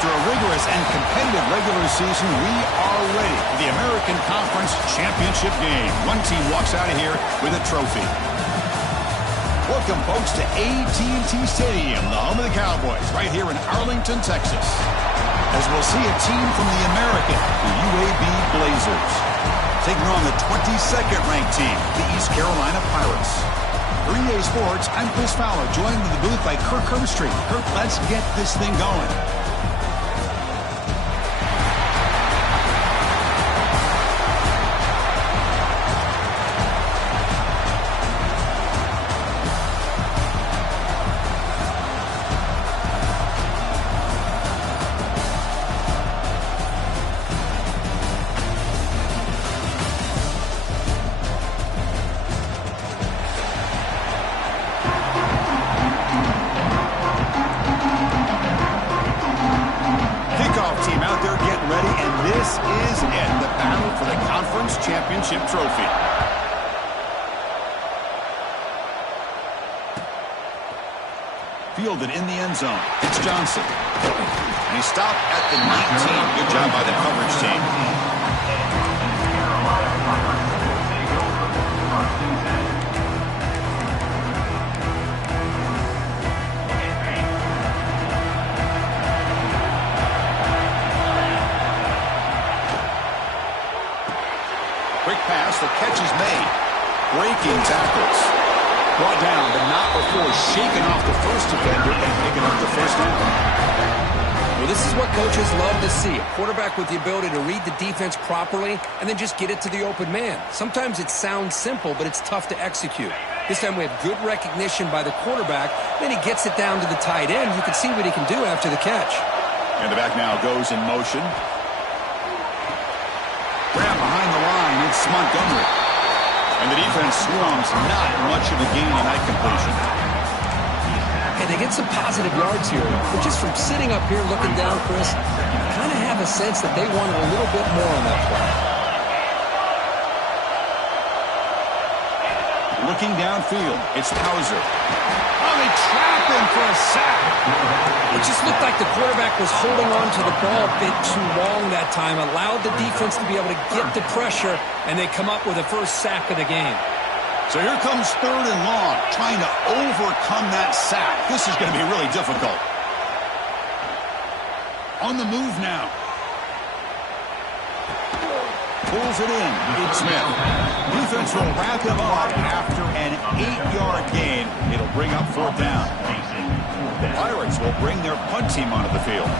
After a rigorous and competitive regular season, we are ready for the American Conference Championship game. One team walks out of here with a trophy. Welcome, folks, to AT&T Stadium, the home of the Cowboys, right here in Arlington, Texas. As we'll see a team from the American, the UAB Blazers, taking on the 22nd ranked team, the East Carolina Pirates. For EA Sports, I'm Chris Fowler, joined in the booth by Kirk Herbstreit. Kirk, let's get this thing going. Championship trophy. Fielded in the end zone. It's Johnson. And he stopped at the 19. Good job by the coverage team. Quick pass, the catch is made. Breaking tackles. Brought down, but not before shaking off the first defender and picking up the first down. Well, this is what coaches love to see. A quarterback with the ability to read the defense properly and then just get it to the open man. Sometimes it sounds simple, but it's tough to execute. This time we have good recognition by the quarterback. Then he gets it down to the tight end. You can see what he can do after the catch. And the back now goes in motion. Grab behind the line, it's Montgomery. And the defense scrums, not much of a gain on that completion. And they get some positive yards here. But just from sitting up here looking down, Chris, you kind of have a sense that they wanted a little bit more on that play. Looking downfield, it's Hauser. Oh, they trap him for a sack. It just looked like the quarterback was holding on to the ball a bit too long that time, allowed the defense to be able to get the pressure, and they come up with the first sack of the game. So here comes 3rd and long, trying to overcome that sack. This is going to be really difficult. On the move now. Pulls it in. It's Smith. Defense will wrap him up after an 8-yard gain. It'll bring up 4th down. The Pirates will bring their punt team onto the field.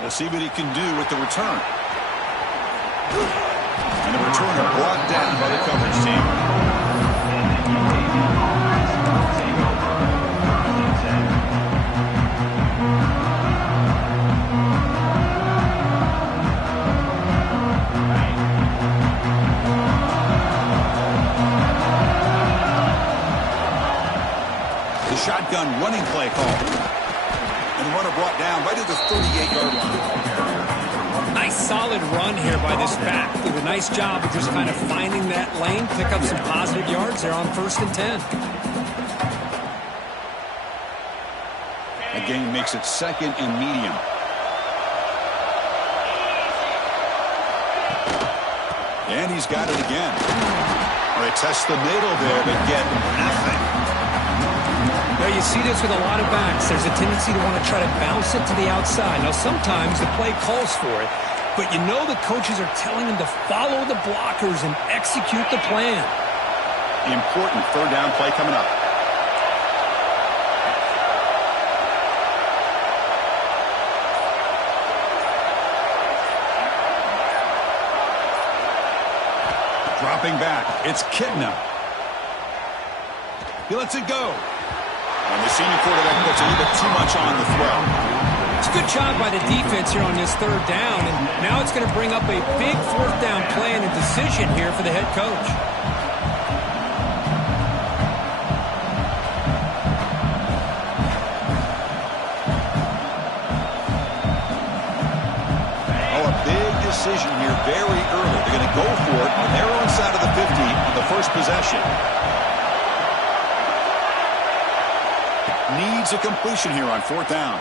We'll see what he can do with the return. And the returner brought down by the coverage team. Shotgun running play call. And the runner brought down right at the 38-yard line. Nice solid run here by this back. Did a nice job of just kind of finding that lane, pick up some positive yards there on 1st and 10. That gain makes it 2nd and medium. And he's got it again. They test the middle there, but get nothing. Now you see this with a lot of backs. There's a tendency to want to try to bounce it to the outside. Now sometimes the play calls for it, but you know the coaches are telling them to follow the blockers and execute the plan. Important 3rd down play coming up. Dropping back, it's Kitna. He lets it go. And the senior quarterback puts a little bit too much on the throw. It's a good job by the defense here on this 3rd down, and now it's going to bring up a big 4th down play and a decision here for the head coach. Oh, a big decision here very early. They're going to go for it on their own side of the 50 on the first possession. needs a completion here on 4th down.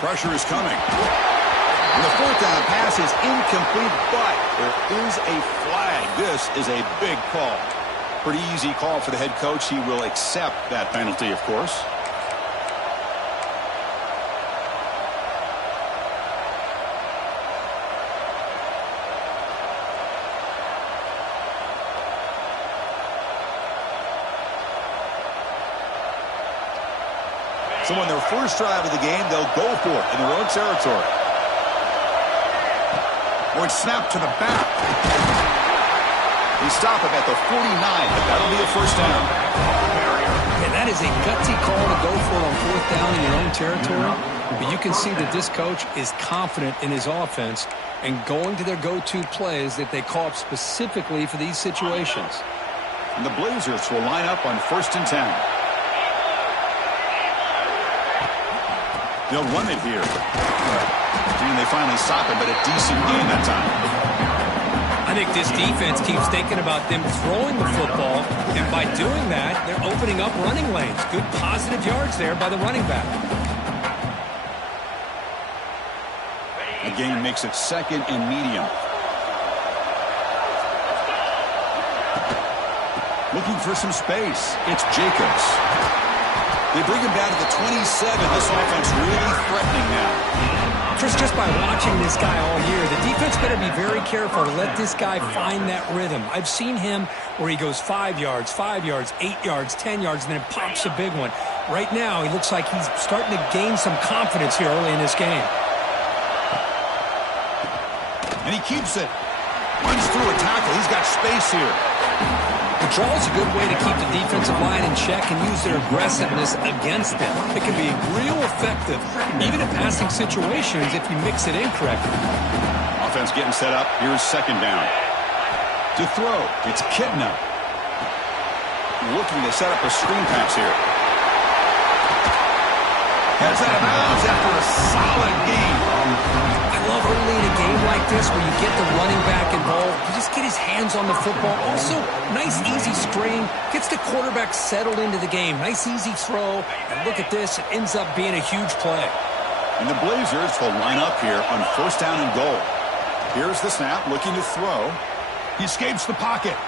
Pressure is coming. And the 4th down pass is incomplete, but there is a flag. This is a big call. Pretty easy call for the head coach. He will accept that penalty, of course. So on their first drive of the game, they'll go for it in their own territory. Or it's snapped to the back. They stop it at the 49, but that'll be a first down. And that is a gutsy call to go for it on 4th down in your own territory. But you can see that this coach is confident in his offense and going to their go-to plays that they call up specifically for these situations. And the Blazers will line up on 1st and 10. They'll run it here. And they finally stop it, but a decent gain that time. I think this defense keeps thinking about them throwing the football, and by doing that, they're opening up running lanes. Good positive yards there by the running back. The gain makes it 2nd and medium. Looking for some space. It's Jacobs. They bring him down to the 27. This offense really threatening now. Chris, just by watching this guy all year, the defense better be very careful to let this guy find that rhythm. I've seen him where he goes 5 yards, 8 yards, 10 yards, and then pops a big one. Right now, he looks like he's starting to gain some confidence here early in this game. And he keeps it. Runs through a tackle. He's got space here. The draw is a good way to keep the defensive line in check and use their aggressiveness against them. It can be real effective, even in passing situations, if you mix it in correctly. Offense getting set up. Here's 2nd down. To throw, it's Kitna. Looking to set up a screen pass here. Heads out of bounds after a solid gain. I love early in a game like this where you get the running back involved. You just get his hands on the football. Also, nice, easy screen. Gets the quarterback settled into the game. Nice, easy throw. And look at this. It ends up being a huge play. And the Blazers will line up here on 1st down and goal. Here's the snap, looking to throw. He escapes the pocket.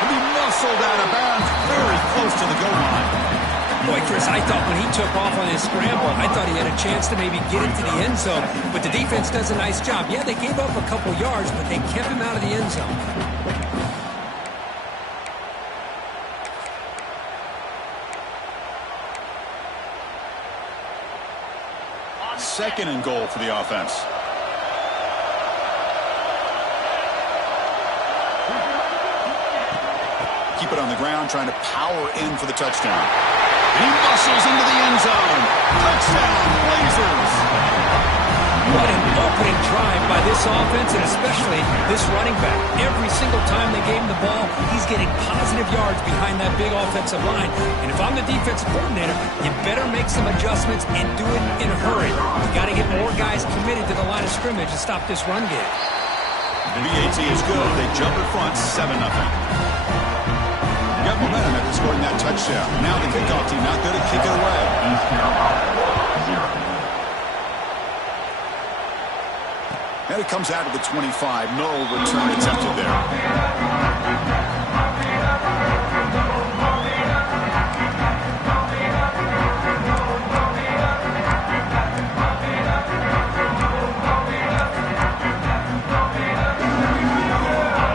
And he muscled out of bounds very close to the goal line. Boy, Chris, I thought when he took off on his scramble, I thought he had a chance to maybe get into the end zone. But the defense does a nice job. Yeah, they gave up a couple yards, but they kept him out of the end zone. 2nd and goal for the offense. Keep it on the ground, trying to power in for the touchdown. He muscles into the end zone. Touchdown, Blazers. What an opening drive by this offense, and especially this running back. Every single time they gave him the ball, he's getting positive yards behind that big offensive line. And if I'm the defensive coordinator, you better make some adjustments and do it in a hurry. You got to get more guys committed to the line of scrimmage to stop this run game. BAT is good. They jump in front, 7-0. Got momentum after scoring that touchdown. Now the kickoff team out there to kick it away. And it comes out of the 25. No return attempted there.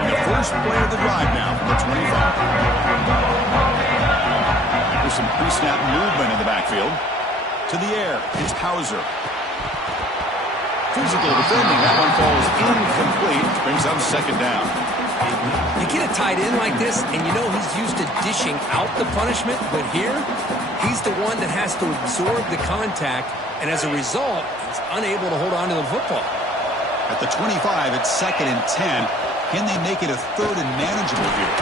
And the first play of the drive now from the 25. There's some pre-snap movement in the backfield. To the air, it's Hauser. Physical defending. That one falls incomplete. Brings up 2nd down. You get a tight end like this, and you know he's used to dishing out the punishment, but here, he's the one that has to absorb the contact, and as a result, he's unable to hold on to the football. At the 25, it's 2nd and 10. Can they make it a 3rd and manageable here?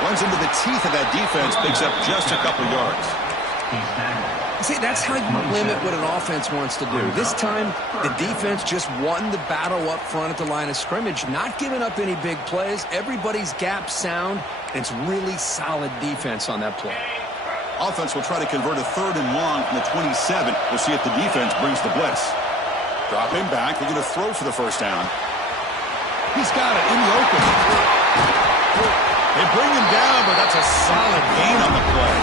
Runs into the teeth of that defense, picks up just a couple yards. See, that's how you limit what an offense wants to do. This time, the defense just won the battle up front at the line of scrimmage, not giving up any big plays. Everybody's gap sound, and it's really solid defense on that play. Offense will try to convert a 3rd and long from the 27. We'll see if the defense brings the blitz. Drop him back. They're going to throw for the first down. He's got it in the open. They bring him down, but that's a solid gain on the play.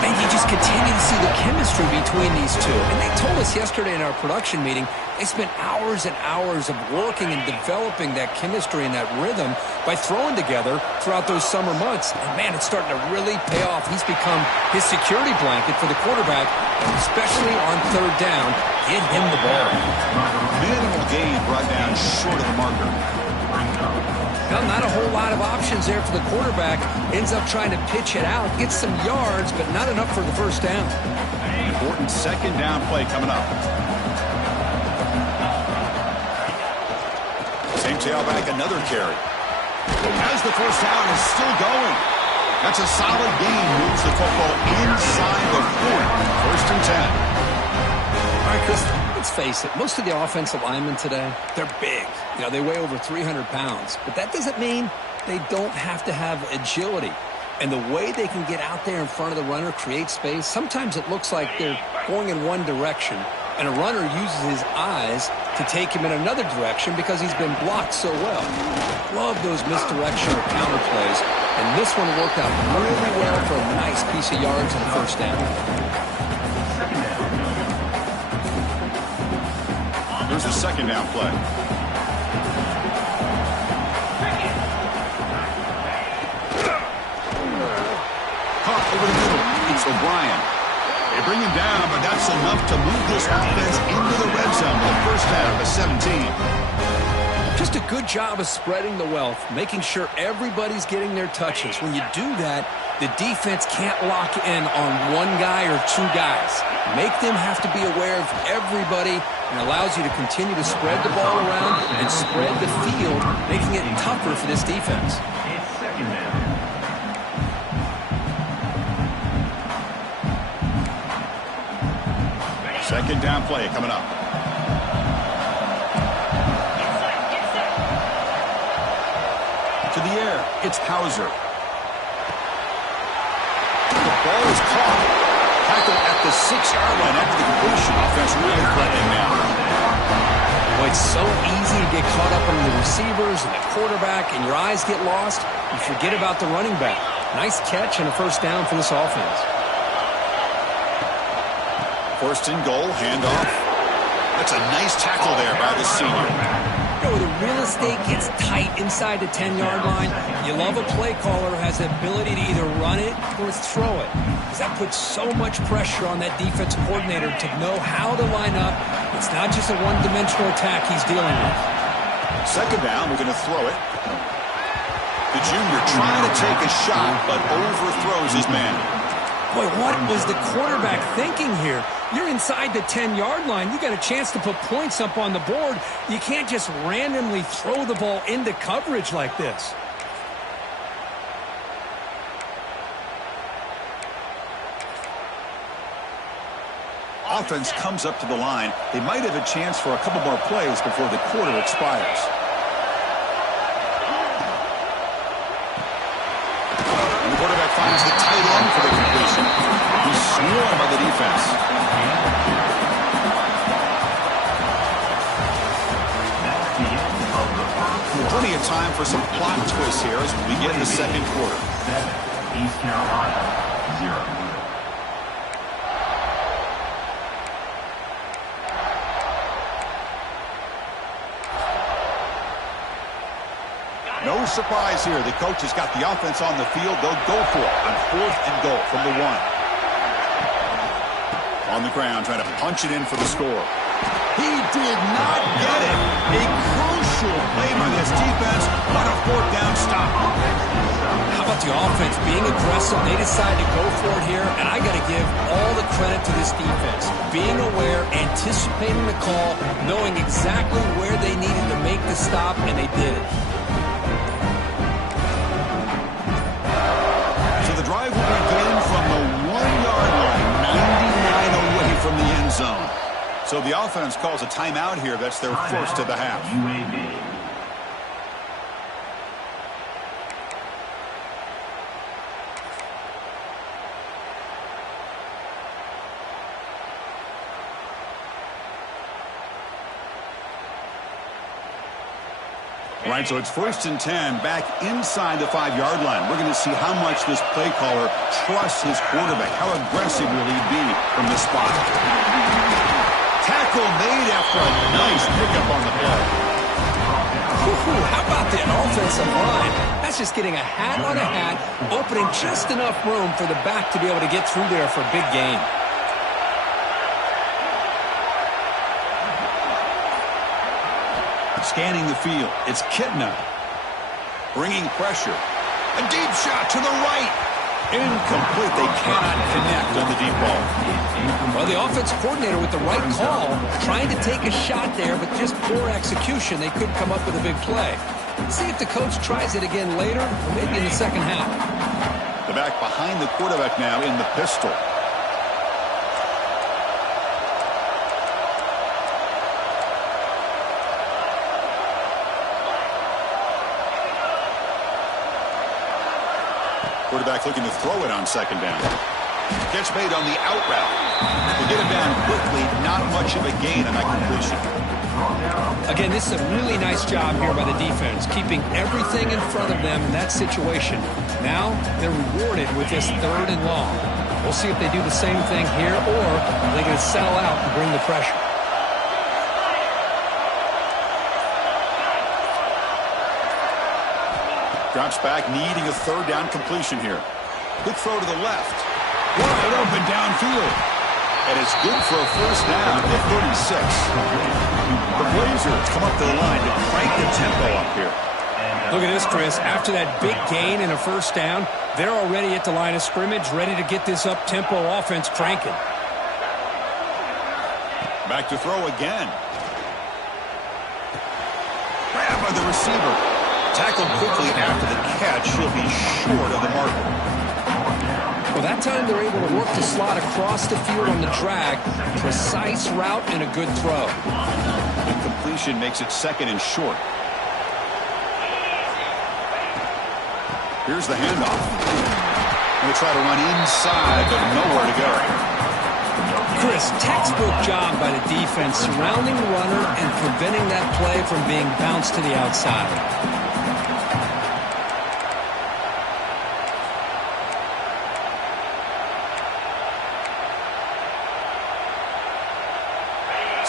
And you just continue to see the chemistry between these two. And they told us yesterday in our production meeting, they spent hours and hours of working and developing that chemistry and that rhythm by throwing together throughout those summer months. And, man, it's starting to really pay off. He's become his security blanket for the quarterback, and especially on 3rd down, get him the ball. Minimal gain brought down short of the marker. Well, not a whole lot of options there for the quarterback. Ends up trying to pitch it out, gets some yards, but not enough for the first down. Important 2nd down play coming up. Same tailback, another carry. As the first down is still going. That's a solid gain. Moves the football inside the 40. 1st and 10. All right, Chris, let's face it. Most of the offensive linemen today, they're big. You know, they weigh over 300 pounds. But that doesn't mean they don't have to have agility. And the way they can get out there in front of the runner, create space, sometimes it looks like they're going in one direction, and a runner uses his eyes to take him in another direction because he's been blocked so well. Love those misdirection or counter plays, and this one worked out really well for a nice piece of yards on the first down. Here's the 2nd down play. Caught over the middle. It's O'Brien. They bring him down, but that's enough to move this offense into the red zone with a first down at 17. Just a good job of spreading the wealth, making sure everybody's getting their touches. When you do that, the defense can't lock in on one guy or 2 guys. Make them have to be aware of everybody, and allows you to continue to spread the ball around and spread the field, making it tougher for this defense. Second down play coming up. To the air, it's Hauser. The ball is caught. Tackle at the 6-yard line after the completion. Offense really threatening now. Boy, it's so easy to get caught up on the receivers and the quarterback, and your eyes get lost. You forget about the running back. Nice catch and a first down for this offense. 1st and goal, handoff. That's a nice tackle there by the senior. You know, the real estate gets tight inside the 10-yard line. You love a play caller who has the ability to either run it or throw it, because that puts so much pressure on that defensive coordinator to know how to line up. It's not just a one-dimensional attack he's dealing with. 2nd down, we're going to throw it. The junior trying to take a shot, but overthrows his man. Boy, what was the quarterback thinking here? You're inside the 10-yard line. You got a chance to put points up on the board. You can't just randomly throw the ball into coverage like this. Offense comes up to the line. They might have a chance for a couple more plays before the quarter expires. And the quarterback finds the tight end for the completion. He's swarmed by the defense. Plenty of time for some plot twists here as we get in the second quarter. East Carolina, 0. No surprise here. The coach has got the offense on the field. They'll go for it on 4th and goal from the 1. On the ground, trying to punch it in for the score. He did not get it. A crucial play by this defense. What a 4th down stop. How about the offense being aggressive? They decided to go for it here, and I got to give all the credit to this defense. Being aware, anticipating the call, knowing exactly where they needed to make the stop, and they did it. So the drive will begin from the 1-yard line, 91 So the offense calls a timeout here. That's their first of the half. UAB. All right, so it's 1st and 10 back inside the 5-yard line. We're going to see how much this play caller trusts his quarterback. How aggressive will he be from this spot? Tackle made after a nice pickup on the play. How about the offensive line? That's just getting a hat on a hat, opening just enough room for the back to be able to get through there for a big gain. Scanning the field, it's Kitna. Bringing pressure. A deep shot to the right. Incomplete. They cannot connect on the deep ball. Well, the offense coordinator with the right call, trying to take a shot there, but just poor execution. They couldn't come up with a big play. See if the coach tries it again later, or maybe in the second half. The back behind the quarterback now in the pistol. Quarterback looking to throw it on 2nd down. Gets made on the out route. They get him down quickly. Not much of a gain on that completion. Again, this is a really nice job here by the defense, keeping everything in front of them in that situation. Now they're rewarded with this 3rd and long. We'll see if they do the same thing here, or they're going to settle out and bring the pressure. Drops back, needing a 3rd down completion here. Good throw to the left. Wide open downfield. And it's good for a 1st down at 36. The Blazers come up to the line to crank the tempo up here. Look at this, Chris. After that big gain and a 1st down, they're already at the line of scrimmage, ready to get this up-tempo offense cranking. Back to throw again. Grab by the receiver. Tackled quickly after the catch. He'll be short of the marker. Well, that time they're able to work the slot across the field on the drag. Precise route and a good throw. The completion makes it 2nd and short. Here's the handoff. They try to run inside, but nowhere to go. Chris, textbook job by the defense, surrounding the runner and preventing that play from being bounced to the outside.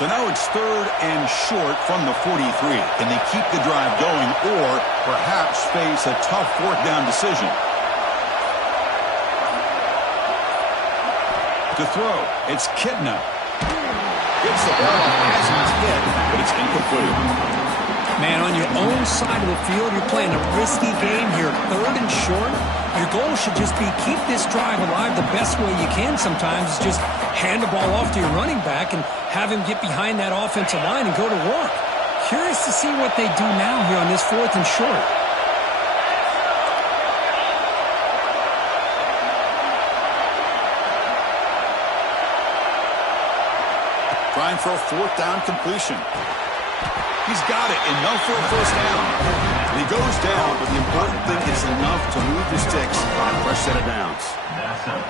So now it's 3rd and short from the 43. Can they keep the drive going or perhaps face a tough 4th down decision? To throw, it's Kitna. Gets the ball as he's hit, but it's incomplete. Man, on your own side of the field, you're playing a risky game here. 3rd and short. Your goal should just be keep this drive alive the best way you can sometimes. Is just hand the ball off to your running back and have him get behind that offensive line and go to work. Curious to see what they do now here on this 4th and short. Trying for a 4th down completion. He's got it, enough for a 1st down. And he goes down, but the important thing is enough to move the sticks on a fresh set of downs.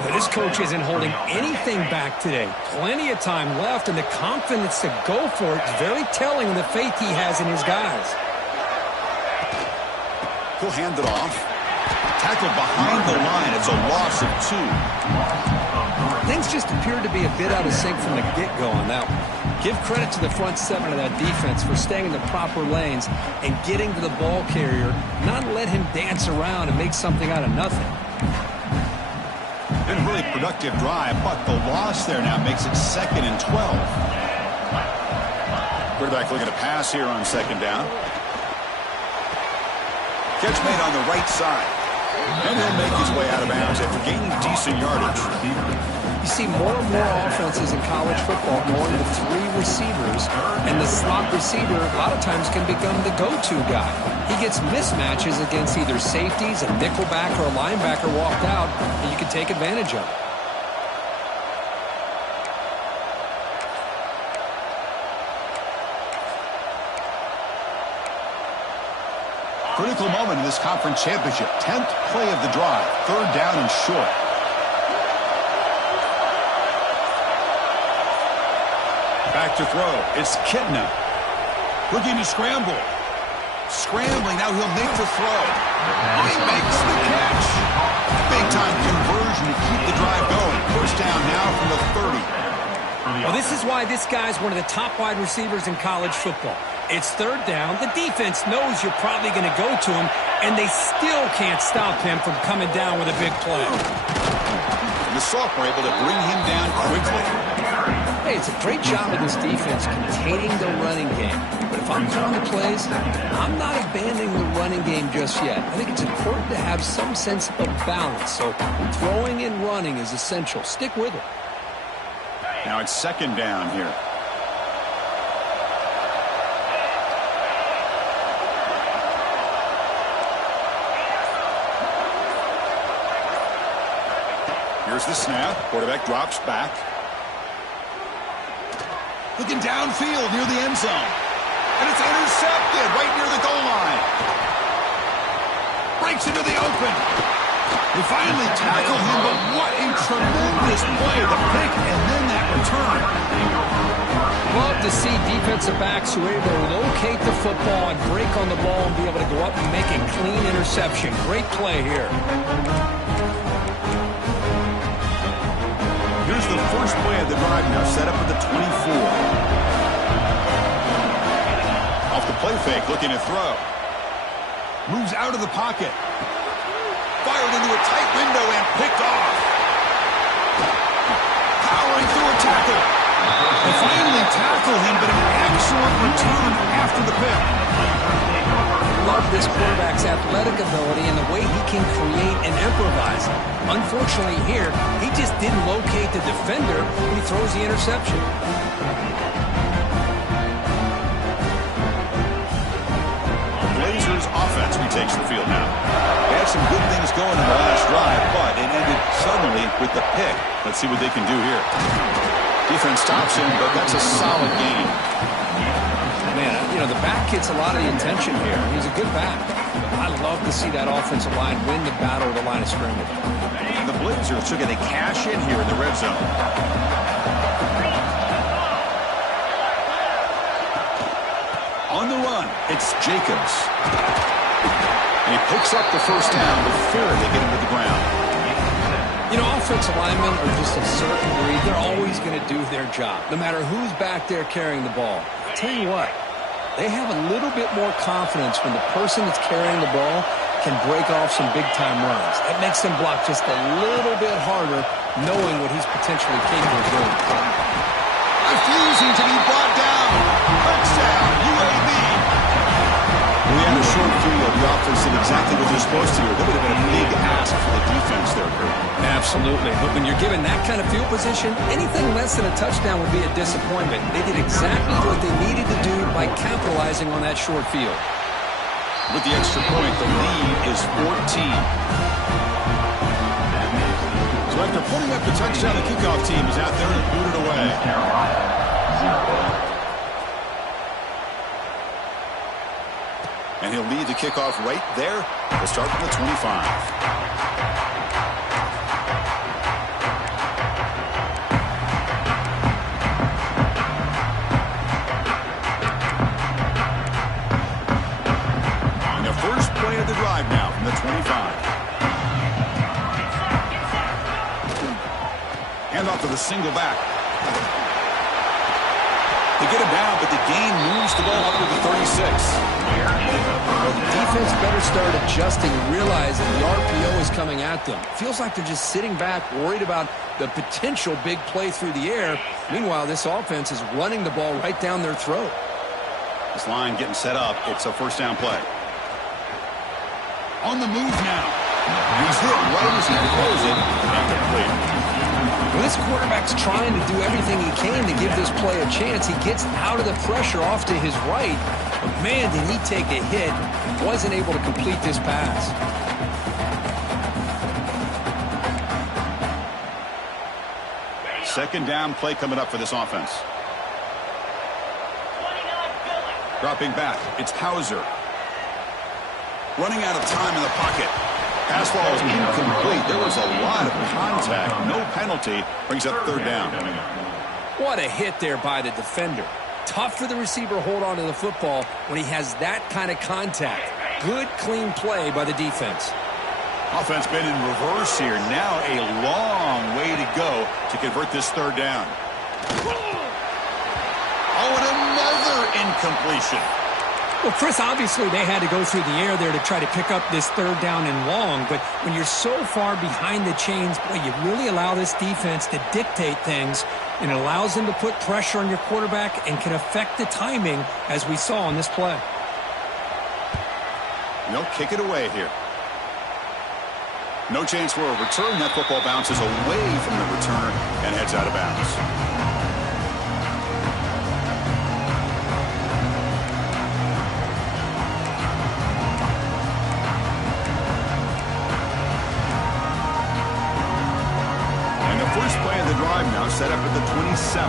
Well, this coach isn't holding anything back today. Plenty of time left, and the confidence to go for it is very telling of the faith he has in his guys. He'll hand it off. Tackled behind the line. It's a loss of 2. Things just appeared to be a bit out of sync from the get-go on that one. Give credit to the front 7 of that defense for staying in the proper lanes and getting to the ball carrier, not let him dance around and make something out of nothing. Been a really productive drive, but the loss there now makes it 2nd and 12. Quarterback looking to pass here on 2nd down. Catch made on the right side. And he'll make his way out of bounds after gaining decent yardage. You see more and more offenses in college football going to 3 receivers, and the slot receiver a lot of times can become the go-to guy. He gets mismatches against either safeties, a nickelback, or a linebacker walked out, and you can take advantage of it. Critical moment in this conference championship. 10th play of the drive. 3rd down and short. Back to throw. It's Kitna. Looking to scramble. Scrambling. Now he'll make the throw. Oh, he makes the catch. Big-time conversion to keep the drive going. First down now from the 30. Well, this is why this guy's one of the top wide receivers in college football. It's 3rd down. The defense knows you're probably going to go to him, and they still can't stop him from coming down with a big play. And the sophomore able to bring him down quickly. Hey, it's a great job of this defense containing the running game. But if I'm calling the plays, I'm not abandoning the running game just yet. I think it's important to have some sense of balance. So throwing and running is essential. Stick with it. Now it's 2nd down here. Here's the snap. Quarterback drops back. Looking downfield near the end zone. And it's intercepted right near the goal line. Breaks into the open. They finally tackle him, but what a tremendous play. The pick and then that return. Love to see defensive backs who are able to locate the football and break on the ball and be able to go up and make a clean interception. Great play here. Here's the first play of the drive now, set up at the 24. Off the play fake, looking to throw. Moves out of the pocket. Fired into a tight window and picked off. Powering through a tackle. They finally tackle him, but an excellent return after the pick. Love this quarterback's athletic ability and the way he can create and improvise. Unfortunately here, he just didn't locate the defender when he throws the interception. Blazers offense retakes the field now. They had some good things going in the last drive, but it ended suddenly with the pick. Let's see what they can do here. Defense stops him, but that's a solid gain. Man, you know, the back gets a lot of the attention here. He's a good back. I love to see that offensive line win the battle of the line of scrimmage. The Blazers took it a cash in here in the red zone. On the run, it's Jacobs. And he picks up the first down before they get him to the ground. You know, offensive linemen are just a certain breed. They're always going to do their job, no matter who's back there carrying the ball. I'll tell you what, they have a little bit more confidence when the person that's carrying the ball can break off some big-time runs. That makes them block just a little bit harder, knowing what he's potentially capable of doing. Refusing to be brought down. Touchdown, UAB. We had a short field. The offense did exactly what they're supposed to do. That would have been a big ask for the defense there, Kurt. Absolutely. But when you're given that kind of field position, anything less than a touchdown would be a disappointment. They did exactly what they needed to do by capitalizing on that short field. With the extra point, the lead is 14. So after putting up the touchdown, the kickoff team is out there and booted away. And he'll lead the kickoff right there. We'll start from the 25. And the first play of the drive now from the 25. Hand off to the single back. They get him down, but the gain moves the ball up to the 36. Well, the defense better start adjusting and realize that the RPO is coming at them. Feels like they're just sitting back, worried about the potential big play through the air. Meanwhile, this offense is running the ball right down their throat. This line getting set up. It's a first down play. On the move now. And he's hit right as he throws it. Incomplete. Well, this quarterback's trying to do everything he can to give this play a chance. He gets out of the pressure off to his right. But, man, did he take a hit and wasn't able to complete this pass. Second down play coming up for this offense. Dropping back, it's Hauser. Running out of time in the pocket. Pass ball is incomplete. There was a lot of contact. No penalty. Brings up third down. What a hit there by the defender. Tough for the receiver to hold on to the football when he has that kind of contact. Good, clean play by the defense. Offense been in reverse here. Now a long way to go to convert this third down. Oh, and another incompletion. Well, Chris, obviously they had to go through the air there to try to pick up this third down and long, but when you're so far behind the chains, boy, you really allow this defense to dictate things, and it allows them to put pressure on your quarterback and can affect the timing, as we saw on this play. They'll kick it away here. No chance for a return. That football bounces away from the return and heads out of bounds. First play of the drive now set up at the 27.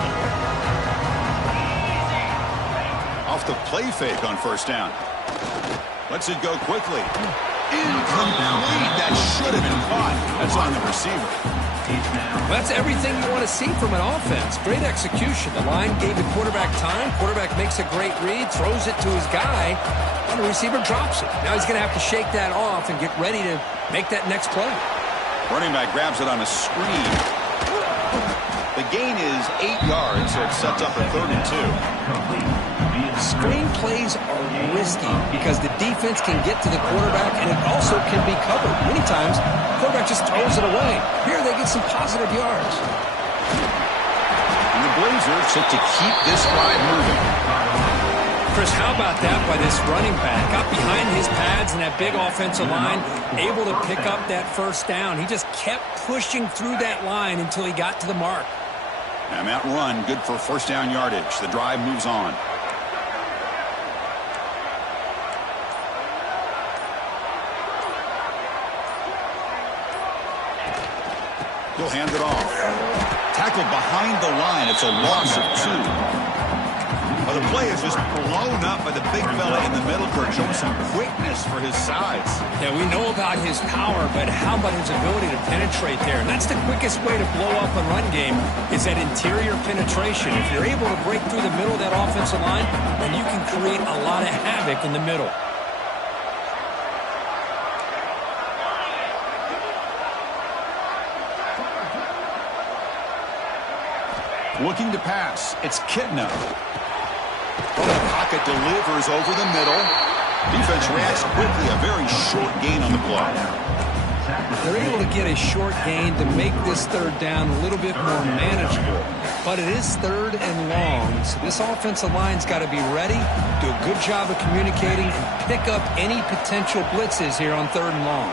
Off the play fake on first down. Lets it go quickly. Incomplete. That should have been caught. That's on the receiver. That's everything you want to see from an offense. Great execution. The line gave the quarterback time. Quarterback makes a great read, throws it to his guy, and the receiver drops it. Now he's going to have to shake that off and get ready to make that next play. Running back grabs it on a screen. The gain is 8 yards, so it sets up a 3rd and 2. Screen plays are risky because the defense can get to the quarterback, and it also can be covered. Many times, the quarterback just throws it away. Here they get some positive yards. And the Blazers look to keep this drive moving. Chris, how about that by this running back? Got behind his pads and that big offensive line, able to pick up that first down. He just kept pushing through that line until he got to the mark. And that run, good for first down yardage. The drive moves on. He'll hand it off. Tackled behind the line. It's a loss of 2. Well, the play is just blown up by the big fella in the middle court, showing some quickness for his size. Yeah, we know about his power, but how about his ability to penetrate there? And that's the quickest way to blow up a run game, is that interior penetration. If you're able to break through the middle of that offensive line, then you can create a lot of havoc in the middle. Looking to pass. It's Kitna. The pocket delivers over the middle. Defense reacts quickly. A very short gain on the play. They're able to get a short gain to make this third down a little bit more manageable. But it is 3rd and long, so this offensive line's got to be ready, do a good job of communicating, and pick up any potential blitzes here on 3rd and long.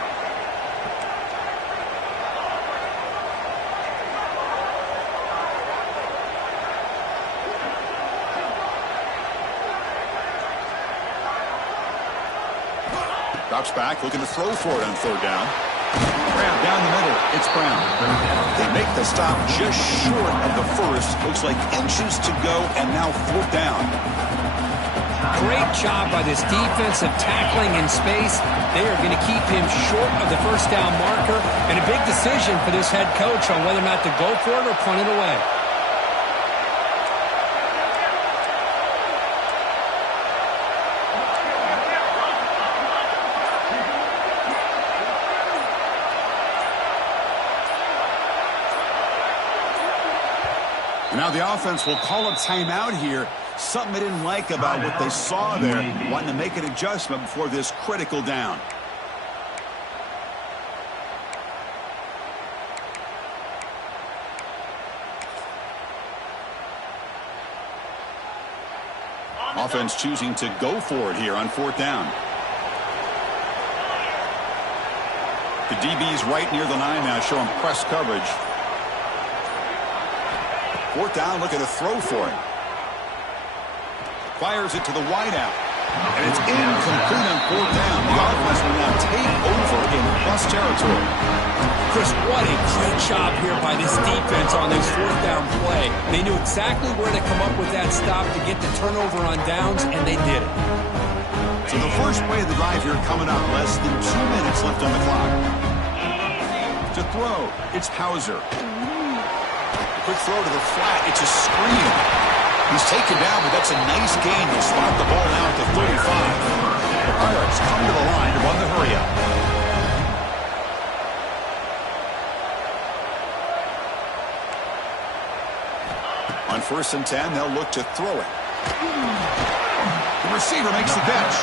Drops back, looking to throw for it on 3rd down. Brown down the middle. It's Brown. They make the stop just short of the first. Looks like inches to go, and now 4th down. Great job by this defensive tackling in space. They are going to keep him short of the first down marker, and a big decision for this head coach on whether or not to go for it or punt it away. Now the offense will call a timeout here. Something they didn't like about what they saw there. Wanting to make an adjustment before this critical down. Offense choosing to go for it here on 4th down. The DB's right near the 9 now, showing press coverage. 4th down, looking to throw for it. Fires it to the wideout. And it's incomplete on 4th down. The offense will now take over in plus territory. Chris, what a great job here by this defense on this 4th down play. They knew exactly where to come up with that stop to get the turnover on downs, and they did it. So the first play of the drive here coming up. Less than 2 minutes left on the clock. To throw, it's Hauser. Quick throw to the flat. It's a screen. He's taken down, but that's a nice gain. He'll spot the ball now at the 35. The Pirates come to the line to run the hurry-up. On 1st and 10, they'll look to throw it. The receiver makes the catch.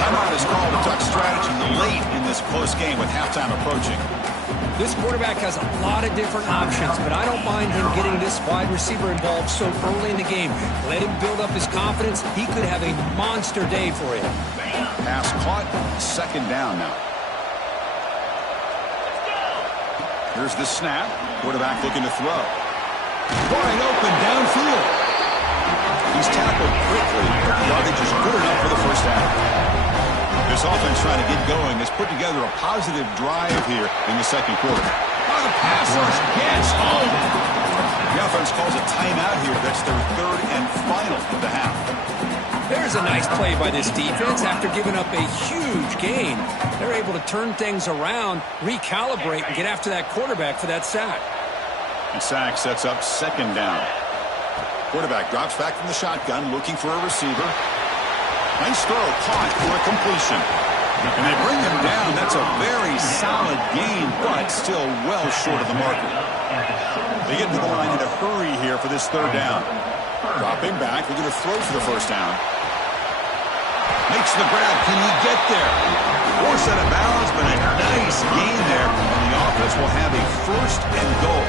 Timeout is called to duck strategy late in this close game with halftime approaching. This quarterback has a lot of different options, but I don't mind him getting this wide receiver involved so early in the game. Let him build up his confidence. He could have a monster day for him. Pass caught. 2nd down now. Here's the snap. Quarterback looking to throw. Wide open downfield. He's tackled quickly, but the yardage is good enough for the first half. This offense trying to get going has put together a positive drive here in the 2nd quarter. Oh, the pass rush gets home. The offense calls a timeout here. That's their 3rd and final of the half. There's a nice play by this defense. After giving up a huge gain, they're able to turn things around, recalibrate, and get after that quarterback for that sack. And sack sets up 2nd down. Quarterback drops back from the shotgun, looking for a receiver. Nice throw, caught for a completion. And they bring him down. That's a very solid gain, but still well short of the marker. They get to the line in a hurry here for this 3rd down. Dropping back, looking to throw for the 1st down. Makes the grab. Can he get there? Force out of bounds, but a nice gain there. And the offense will have a 1st and goal.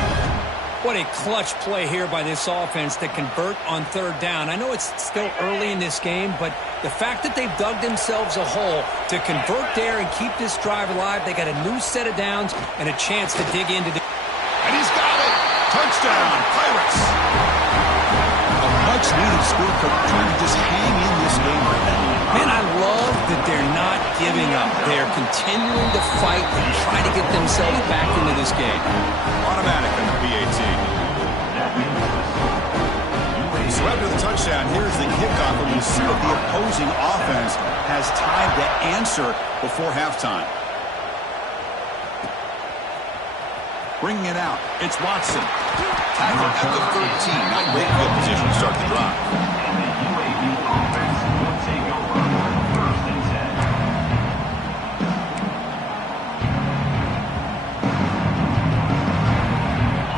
What a clutch play here by this offense to convert on 3rd down. I know it's still early in this game, but the fact that they've dug themselves a hole to convert there and keep this drive alive, they got a new set of downs and a chance to dig into the... And he's got it! Touchdown, Pirates! A much-needed score trying to just hang in this game right now. Man, I love that they're not giving up. They're continuing to fight and try to get themselves back into this game. Automatic on the PAT. So after the touchdown, here's the kickoff, and we'll see if the opposing offense has time to answer before halftime. Bringing it out, it's Watson. Tackled at the 13. Not great field position to start the drive. And the UAB offense will take over on 1st and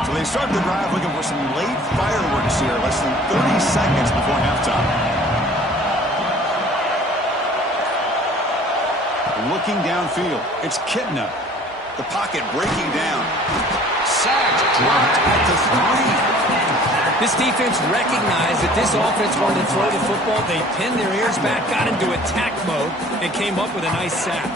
10. So they start the drive looking for some late fireworks here, less than 30 seconds before halftime. Looking downfield, it's Kitna. The pocket breaking down. Sacked, dropped at the 3. This defense recognized that this offense wanted to throw the football. They pinned their ears back, got into attack mode, and came up with a nice sack.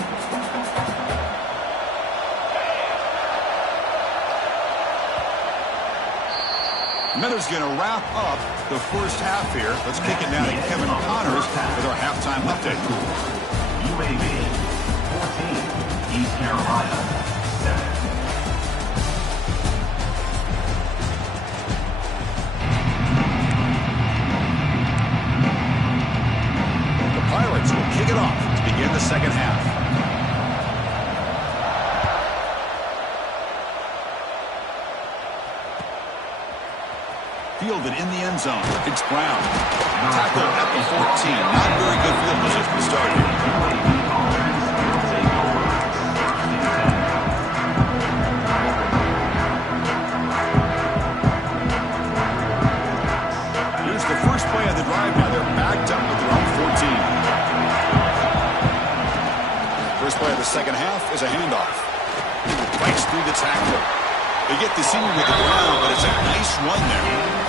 Miller's going to wrap up the first half here. Let's kick it down to Kevin Connors with our halftime update. UAB 14, East Carolina 7. The Pirates will kick it off to begin the 2nd half. Fielded in the end zone. It's Brown. Tackled at the 14. Not very good field position to start here. Here's the first play of the drive. Now they're backed up with their own 14. First play of the 2nd half is a handoff. Fights through the tackle. They get the senior with the ground, but it's a nice run there.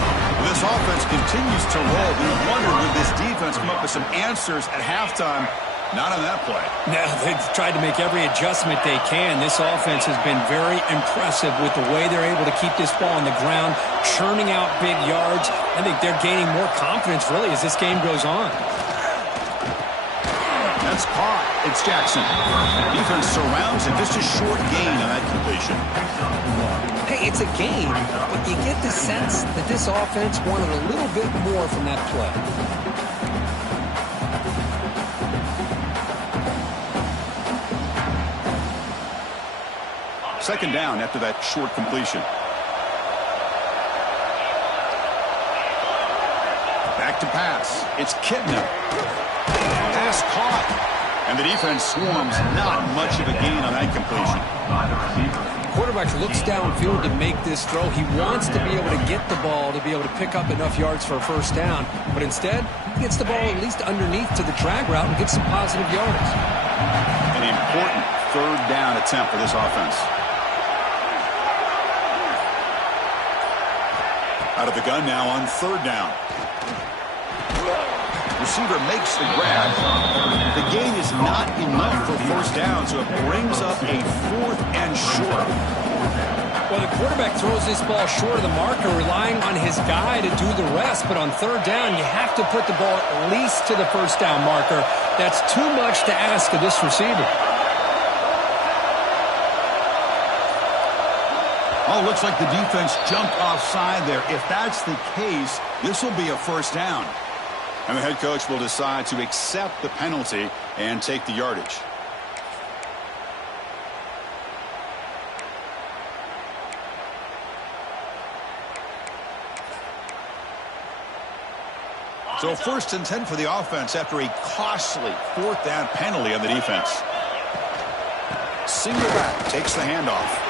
This offense continues to roll. We wondered, would this defense come up with some answers at halftime? Not on that play. No, they've tried to make every adjustment they can. This offense has been very impressive with the way they're able to keep this ball on the ground, churning out big yards. I think they're gaining more confidence, really, as this game goes on. That's caught. It's Jackson. Defense surrounds him. Just a short gain on that completion. Hey, it's a game, but you get the sense that this offense wanted a little bit more from that play. Second down after that short completion. Back to pass. It's Kitna. Pass caught. And the defense swarms. Not much of a gain on that completion. Quarterback looks downfield to make this throw. He wants to be able to get the ball to be able to pick up enough yards for a first down. But instead, he gets the ball at least underneath to the drag route and gets some positive yards. An important third down attempt for this offense. Out of the gun now on third down. Receiver makes the grab. The gain is not enough for first down, so it brings up a 4th and short. Well, the quarterback throws this ball short of the marker, relying on his guy to do the rest. But on third down, you have to put the ball at least to the first down marker. That's too much to ask of this receiver. Oh, looks like the defense jumped offside there. If that's the case, this will be a first down. And the head coach will decide to accept the penalty and take the yardage. So 1st and 10 for the offense after a costly 4th down penalty on the defense. Single back, takes the handoff.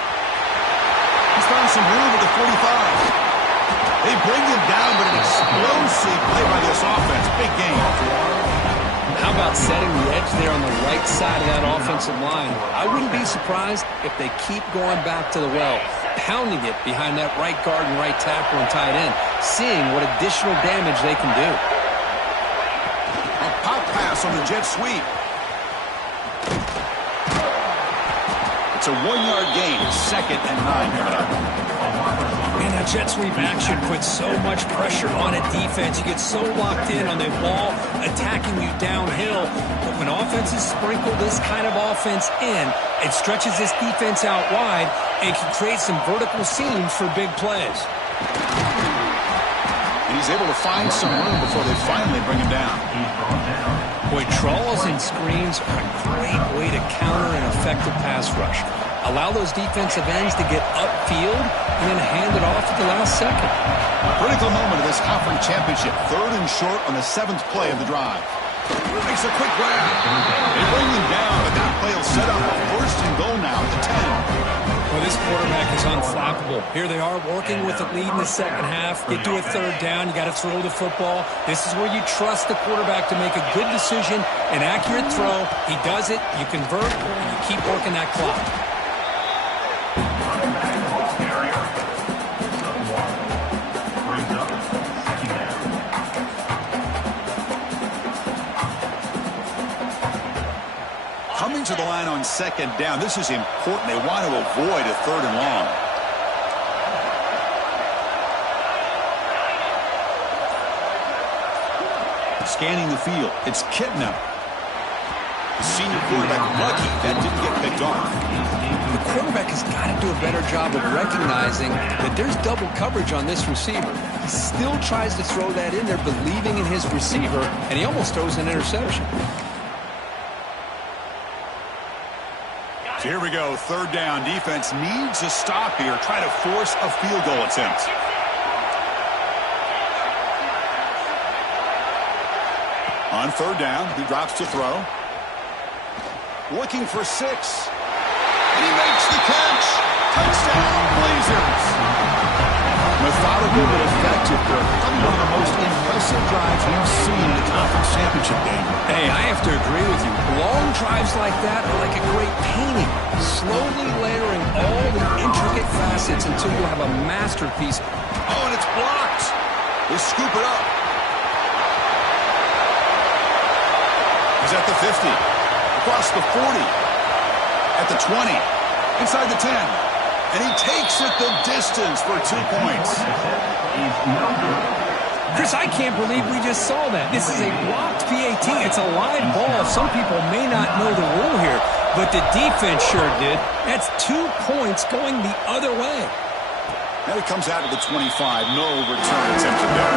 He's found some room at the 45. They bring him down, but an explosive play by this offense. Big game. How about setting the edge there on the right side of that offensive line? I wouldn't be surprised if they keep going back to the well, pounding it behind that right guard and right tackle and tight end, seeing what additional damage they can do. A pop pass on the jet sweep. It's a 1-yard gain. 2nd and 9 coming up. And that jet sweep action puts so much pressure on a defense. You get so locked in on the ball attacking you downhill. But when offenses sprinkle this kind of offense in, it stretches this defense out wide and can create some vertical seams for big plays. And he's able to find some room before they finally bring him down. Boy, draws and screens are a great way to counter an effective pass rush. Allow those defensive ends to get upfield and then hand it off at the last second. Critical moment of this conference championship. 3rd and short on the 7th play of the drive. Makes a quick grab. They bring him down, but that play will set up a 1st and goal now at the 10. Well, this quarterback is unflappable. Here they are working with a lead in the second half. Get to a 3rd down. You got to throw the football. This is where you trust the quarterback to make a good decision, an accurate throw. He does it. You convert, and you keep working that clock. Coming to the line on 2nd down. This is important. They want to avoid a 3rd and long. Scanning the field. It's Kitna. The senior quarterback lucky that didn't get picked off. The quarterback has got to do a better job of recognizing that there's double coverage on this receiver. He still tries to throw that in there, believing in his receiver, and he almost throws an interception. So here we go, 3rd down. Defense needs a stop here. Try to force a field goal attempt. On 3rd down, he drops to throw. Looking for 6. And he makes the catch. Touchdown, Blazers. Methodical but effective. Probably one of the most impressive drives we've seen in the conference championship game. Hey, I have to agree with you. Long drives like that are like a great painting, slowly layering all the intricate facets until you have a masterpiece. Oh, and it's blocked. They scoop it up. He's at the 50, across the 40, at the 20, inside the 10. And he takes it the distance for 2 points. Chris, I can't believe we just saw that. This is a blocked PAT. It's a live ball. Some people may not know the rule here, but the defense sure did. That's 2 points going the other way. And it comes out to the 25. No return attempted there.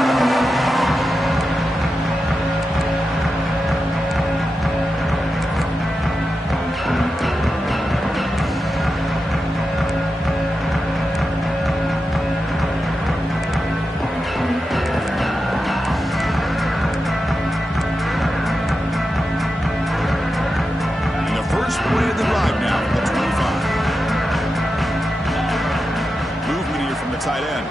play of the drive now from the 25. Movement here from the tight end.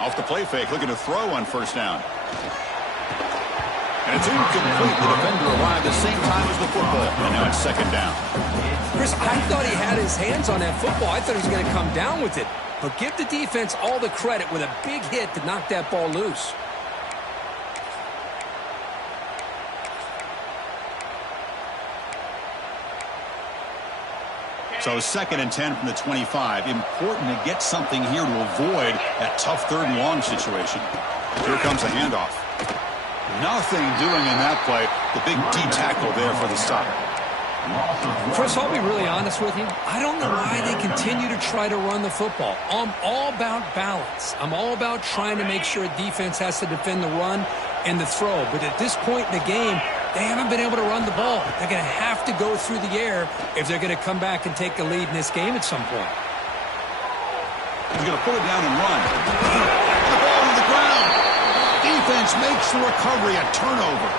Off the play fake, looking to throw on first down. And it's incomplete. The defender arrived at the same time as the football. And now it's second down. Chris, I thought he had his hands on that football. I thought he was going to come down with it. But give the defense all the credit with a big hit to knock that ball loose. So 2nd and 10 from the 25. Important to get something here to avoid that tough 3rd and long situation. Here comes a handoff. Nothing doing in that play. The big D tackle there for the stop. Chris, I'll be really honest with you. I don't know why they continue to try to run the football. I'm all about balance. I'm all about trying to make sure defense has to defend the run and the throw. But at this point in the game, they haven't been able to run the ball. They're going to have to go through the air if they're going to come back and take the lead in this game at some point. He's going to pull it down and run. The ball to the ground. Defense makes the recovery a turnover.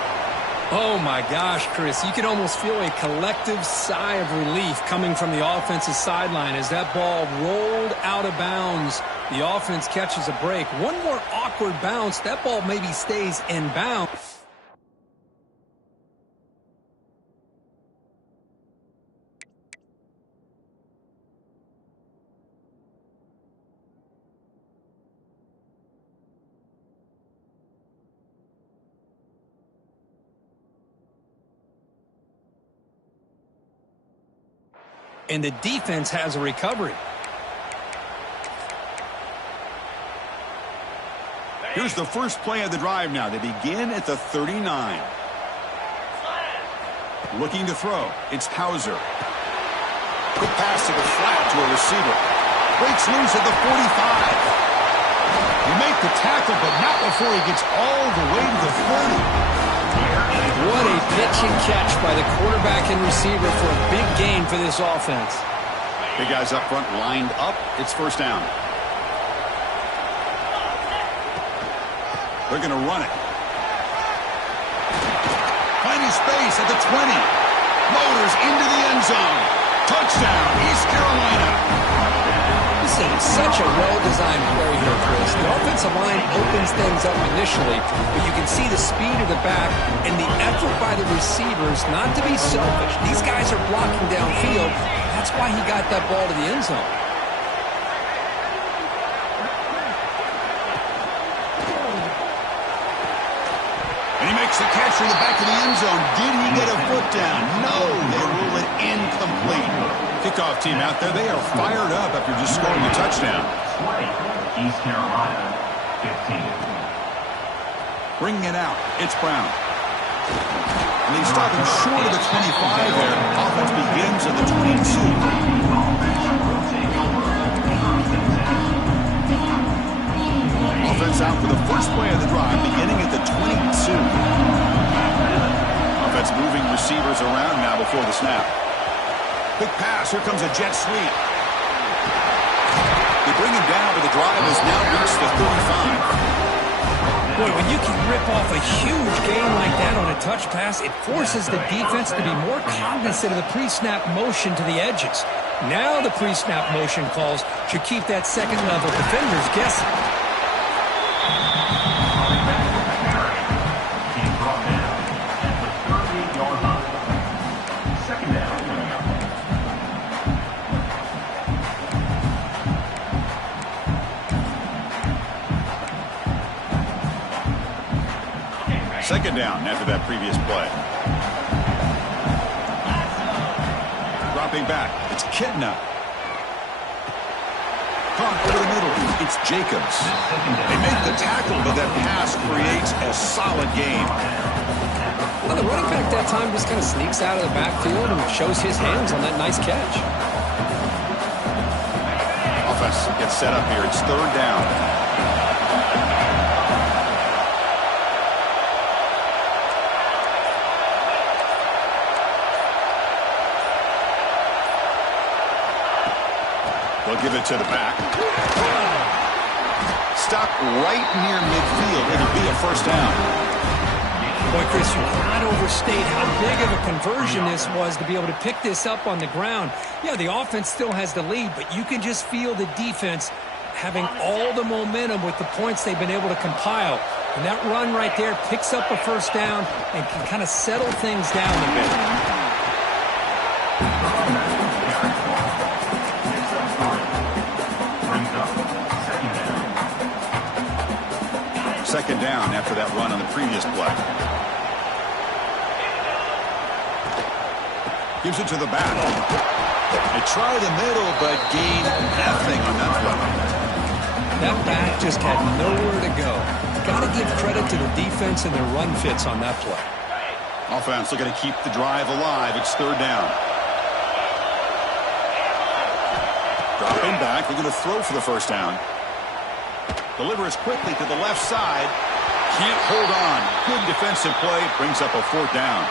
Oh, my gosh, Chris. You can almost feel a collective sigh of relief coming from the offensive sideline as that ball rolled out of bounds. The offense catches a break. One more awkward bounce. That ball maybe stays in bounds. And the defense has a recovery. Here's the first play of the drive now. They begin at the 39. Looking to throw. It's Hauser. Quick pass to the flat to a receiver. Breaks loose at the 45. He make the tackle, but not before he gets all the way to the 30. What a pitch and catch by the quarterback and receiver for a big gain for this offense. Big guys up front lined up. It's first down. They're going to run it. Finding space at the 20. Motors into the end zone. Touchdown, East Carolina. This is such a well-designed play here, Chris. The offensive line opens things up initially, but you can see the speed of the back and the effort by the receivers not to be selfish. These guys are blocking downfield. That's why he got that ball to the end zone. And he makes the catch in the back of the end zone. Did he get a foot down? No, they rule it incomplete. Kickoff team out there, they are fired up after just scoring a touchdown. 20, East Carolina, 15. Bringing it out, it's Brown. And they stop him short of the 25 there. Offense begins at the 22. Offense out for the first play of the drive, beginning at the 22. Offense moving receivers around now before the snap. Big pass, here comes a jet sweep. They bring him down, but the drive has now reached the 35. Boy, when you can rip off a huge gain like that on a touch pass, it forces the defense to be more cognizant of the pre-snap motion to the edges. Now the pre-snap motion calls should keep that second-level defenders guessing. Second down after that previous play. Dropping back. It's Kitna. Caught over the middle. It's Jacobs. They make the tackle, but that pass creates a solid gain. Well, the running back that time just kind of sneaks out of the backfield and shows his hands on that nice catch. Offense gets set up here. It's third down. They'll give it to the back. Stop right near midfield. It'll be a first down. Boy, Chris, you cannot overstate how big of a conversion this was to be able to pick this up on the ground. Yeah, the offense still has the lead, but you can just feel the defense having all the momentum with the points they've been able to compile. And that run right there picks up a first down and can kind of settle things down a bit. Second down after that run on the previous play. Gives it to the back. They try the middle, but gain nothing on that play. That back just had nowhere to go. Got to give credit to the defense and their run fits on that play. Offense looking to keep the drive alive. It's third down. Dropping back. They're going to throw for the first down. Delivers quickly to the left side. Can't hold on. Good defensive play. Brings up a fourth down.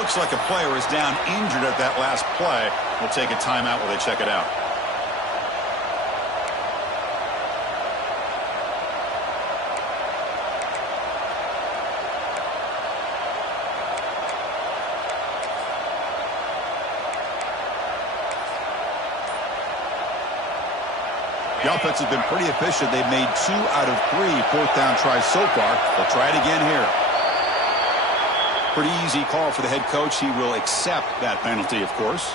Looks like a player is down injured at that last play. We'll take a timeout while they check it out. The offense has been pretty efficient. They've made 2 out of 3 fourth down tries so far. They'll try it again here. Pretty easy call for the head coach. He will accept that penalty, of course.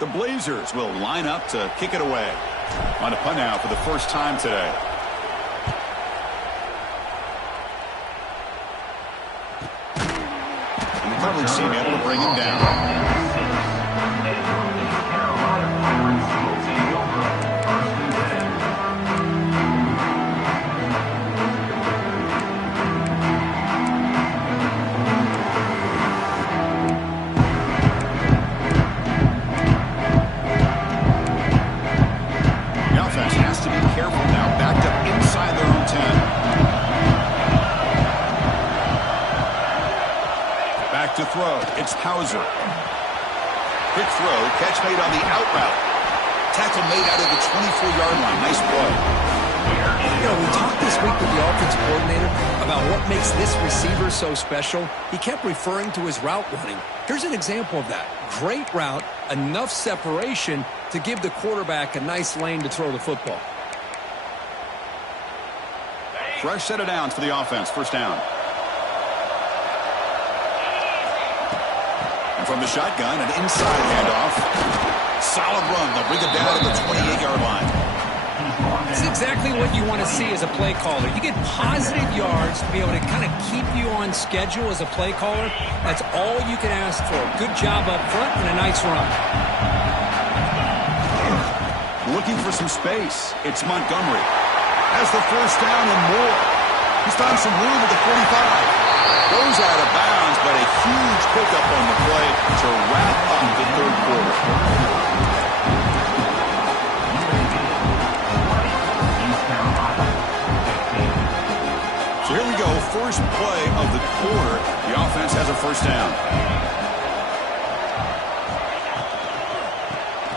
The Blazers will line up to kick it away. On a punt now for the first time today. And the coverage team able to bring him down. To throw. It's Hauser. Quick throw. Catch made on the out route. Tackle made out of the 24-yard line. Nice play. You know, we talked this week with the offensive coordinator about what makes this receiver so special. He kept referring to his route running. Here's an example of that. Great route, enough separation to give the quarterback a nice lane to throw the football. Fresh set of downs for the offense. First down. From the shotgun, an inside handoff. Solid run. They'll bring it down to the 28-yard line. This is exactly what you want to see as a play caller. You get positive yards to be able to kind of keep you on schedule as a play caller. That's all you can ask for. Good job up front and a nice run. Looking for some space. It's Montgomery. Has the first down and more. He's found some room at the 45. Goes out of bounds, but a huge pickup on the play to wrap up the third quarter. So here we go, first play of the quarter. The offense has a first down.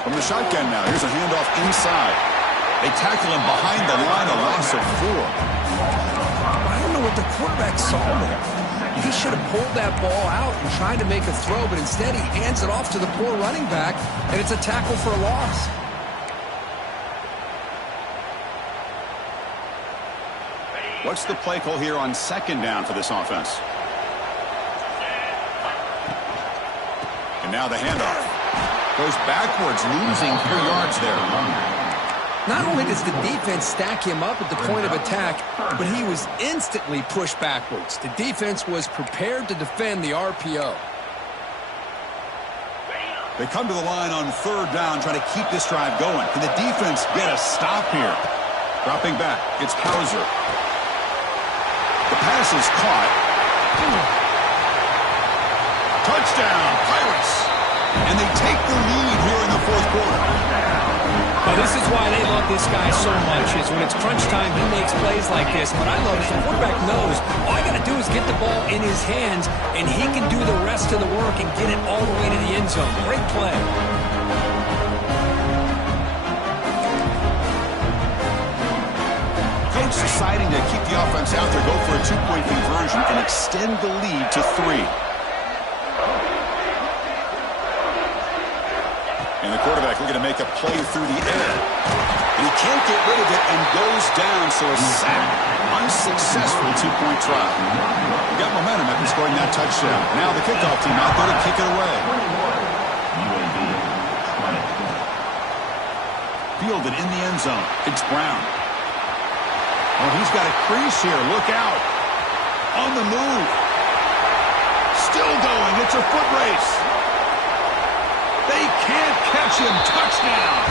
From the shotgun now, here's a handoff inside. They tackle him behind the line, a loss of 4. I don't know what the quarterback saw there. He should have pulled that ball out and tried to make a throw, but instead he hands it off to the poor running back, and it's a tackle for a loss. What's the play call here on second down for this offense? And now the handoff. Goes backwards, losing 3 yards there. Not only does the defense stack him up at the point of attack, but he was instantly pushed backwards. The defense was prepared to defend the RPO. They come to the line on third down, trying to keep this drive going. Can the defense get a stop here? Dropping back, it's Hauser. The pass is caught. Touchdown, Pirates! And they take the lead here in the fourth quarter. Well, this is why they love this guy so much, is when it's crunch time, he makes plays like this. What I love is the quarterback knows all I got to do is get the ball in his hands, and he can do the rest of the work and get it all the way to the end zone. Great play. Coach deciding to keep the offense out there, go for a two-point conversion, and extend the lead to 3. And the quarterback looking to make a play through the air. And he can't get rid of it and goes down, so a sack. Unsuccessful two-point try. He got momentum after scoring that touchdown. Now the kickoff team out there to kick it away. UAB, flag. Fielded in the end zone. It's Brown. Oh, he's got a crease here. Look out. On the move. Still going. It's a foot race. They can't catch him. Touchdown.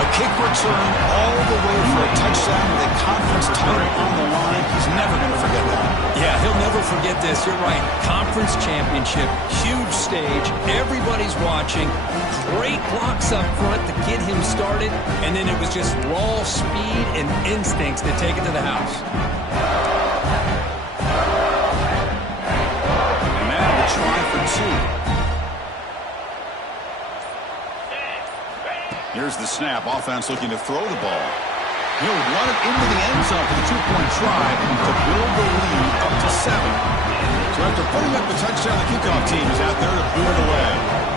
A kick return all the way for a touchdown with a conference title on the line. He's never going to forget that. Yeah, he'll never forget this. You're right. Conference championship, huge stage. Everybody's watching. Great blocks up front to get him started. And then it was just raw speed and instincts to take it to the house. And now a try for 2. Here's the snap. Offense looking to throw the ball. He'll run it into the end zone for the two-point try to build the lead up to 7. So after putting up the touchdown, the kickoff team is out there to boot it away.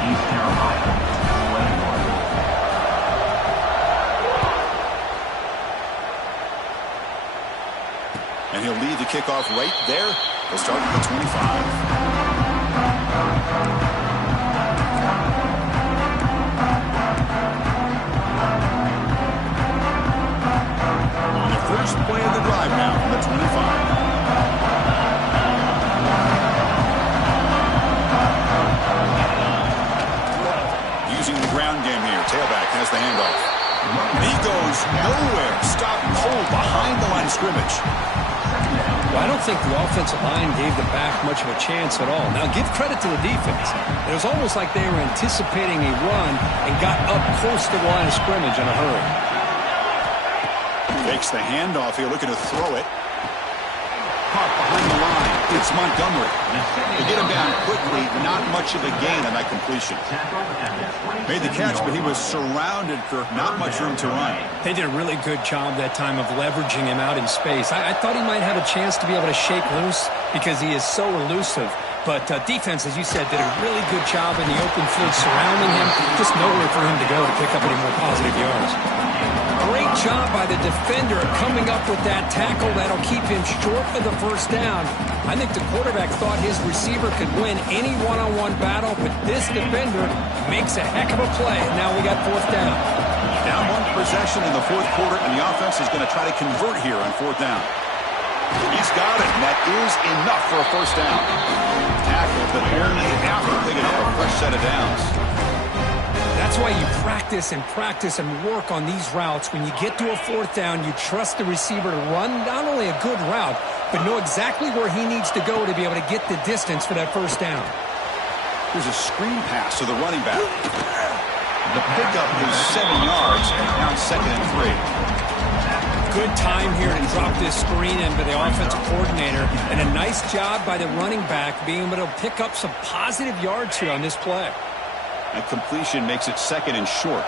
East Carolina, flag. And he'll lead the kickoff right there. He'll start at the 25. First play of the drive now from the 25. Using the ground game here. Tailback has the handoff. He goes nowhere. Stopped cold behind the line of scrimmage. Well, I don't think the offensive line gave the back much of a chance at all. Now, give credit to the defense. It was almost like they were anticipating a run and got up close to the line of scrimmage in a hurry. Takes the handoff here, looking to throw it. Caught behind the line. It's Montgomery. They get him down quickly. Not much of a gain on that completion. Made the catch, but he was surrounded for not much room to run. They did a really good job that time of leveraging him out in space. I thought he might have a chance to be able to shake loose because he is so elusive. But defense, as you said, did a really good job in the open field surrounding him. Just nowhere for him to go to pick up any more positive yards. Great job by the defender coming up with that tackle. That'll keep him short of the first down. I think the quarterback thought his receiver could win any one-on-one battle, but this defender makes a heck of a play. And now we got 4th down. Down 1 possession in the 4th quarter, and the offense is going to try to convert here on 4th down. He's got it, and that is enough for a first down. Tackle, but only after picking up a fresh set of downs. That's why you practice and work on these routes. When you get to a 4th down, you trust the receiver to run not only a good route, but know exactly where he needs to go to be able to get the distance for that first down. There's a screen pass to the running back. The pickup is 7 yards, and now 2nd and 3. Good time here to drop this screen into the offensive coordinator, and a nice job by the running back being able to pick up some positive yards here on this play. That completion makes it 2nd and short.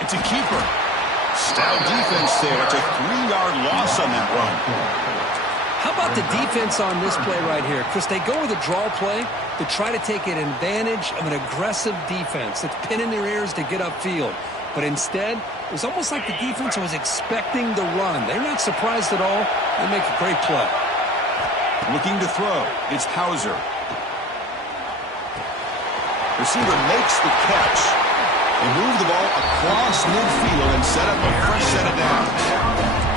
It's a keeper. Stout defense there. It's a 3-yard loss on that run. How about the defense on this play right here? Chris, they go with a draw play to try to take an advantage of an aggressive defense that's pinning their ears to get upfield. But instead, it was almost like the defense was expecting the run. They're not surprised at all. They make a great play. Looking to throw. It's Hauser. Receiver makes the catch. They move the ball across midfield and set up a fresh set of downs.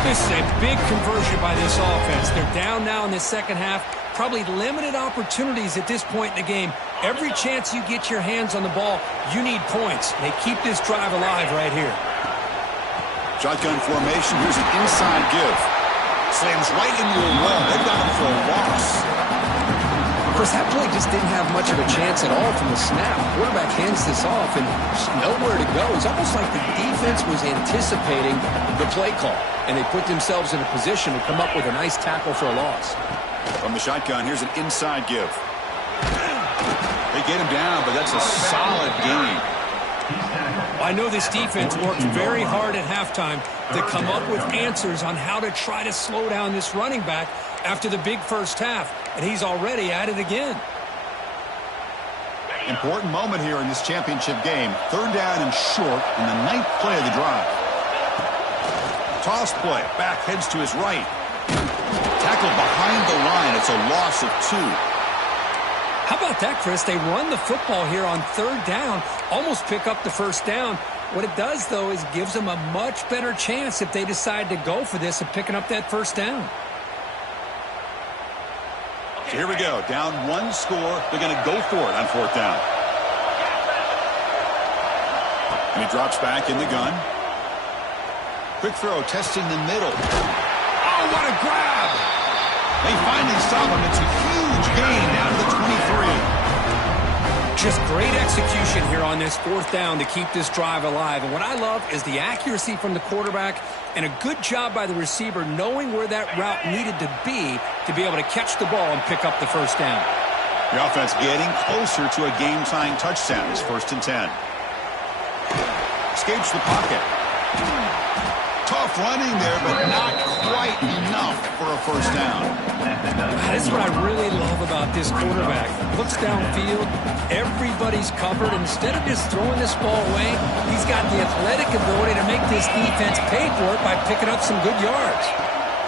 This is a big conversion by this offense. They're down now in the second half. Probably limited opportunities at this point in the game. Every chance you get your hands on the ball, you need points. They keep this drive alive right here. Shotgun formation. Here's an inside give. Slams right into a wall. They've got him for a loss. Chris, that play just didn't have much of a chance at all from the snap. Quarterback hands this off and just nowhere to go. It's almost like the defense was anticipating the play call, and they put themselves in a position to come up with a nice tackle for a loss. From the shotgun, here's an inside give. They get him down, but that's a solid gain. I know this defense worked very hard at halftime to come up with answers on how to try to slow down this running back after the big first half, and he's already at it again. Important moment here in this championship game. 3rd down and short in the 9th play of the drive. Toss play. Back heads to his right. Tackled behind the line. It's a loss of 2. How about that, Chris? They run the football here on 3rd down, almost pick up the first down. What it does, though, is gives them a much better chance if they decide to go for this of picking up that first down. So here we go. Down 1 score. They're going to go for it on 4th down. And he drops back in the gun. Quick throw, testing the middle. Oh, what a grab! They finally stop him. It's a huge gain down to the 23. Just great execution here on this 4th down to keep this drive alive. And what I love is the accuracy from the quarterback and a good job by the receiver knowing where that route needed to be able to catch the ball and pick up the first down. The offense getting closer to a game-tying touchdown. It's 1st and 10. Escapes the pocket. Tough running there, but not quite enough for a first down. This is what I really love about this quarterback. Looks downfield, everybody's covered. Instead of just throwing this ball away, he's got the athletic ability to make this defense pay for it by picking up some good yards.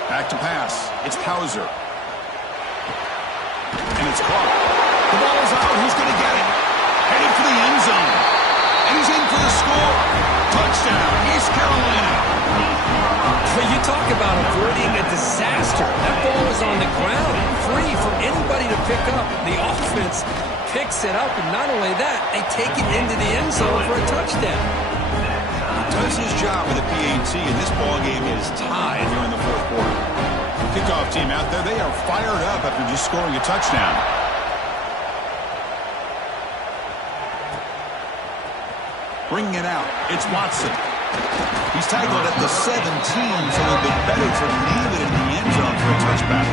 Back to pass. It's Hauser. And it's caught. The ball is out. Who's going to get it? Headed for the end zone. And he's in for the score. Touchdown, East Carolina. But you talk about avoiding a disaster. That ball is on the ground, free for anybody to pick up. The offense picks it up, and not only that, they take it into the end zone for a touchdown. Does his job with the PAT, and this ball game is tied here in the 4th quarter. Kickoff team out there, they are fired up after just scoring a touchdown. Bringing it out, it's Watson. He's tackled at the 17, so it'll be better to leave it in the end zone for a touchback.